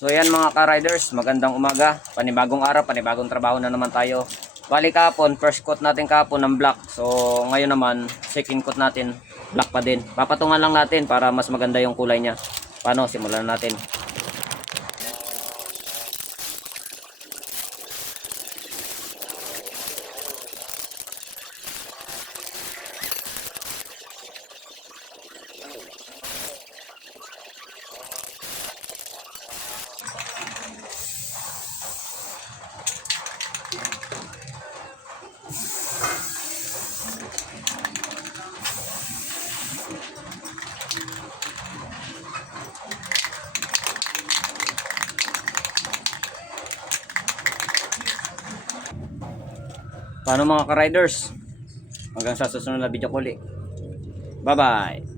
So yan mga ka-riders, magandang umaga, panibagong araw, panibagong trabaho na naman tayo. Bali kahapon, first coat natin kahapon ng black. So ngayon naman, second coat natin, black pa din. Papatungan lang natin para mas maganda yung kulay niya. Paano? Simulan natin. Paano mga ka-riders? Hanggang sa susunod na video ko ulit. Bye bye!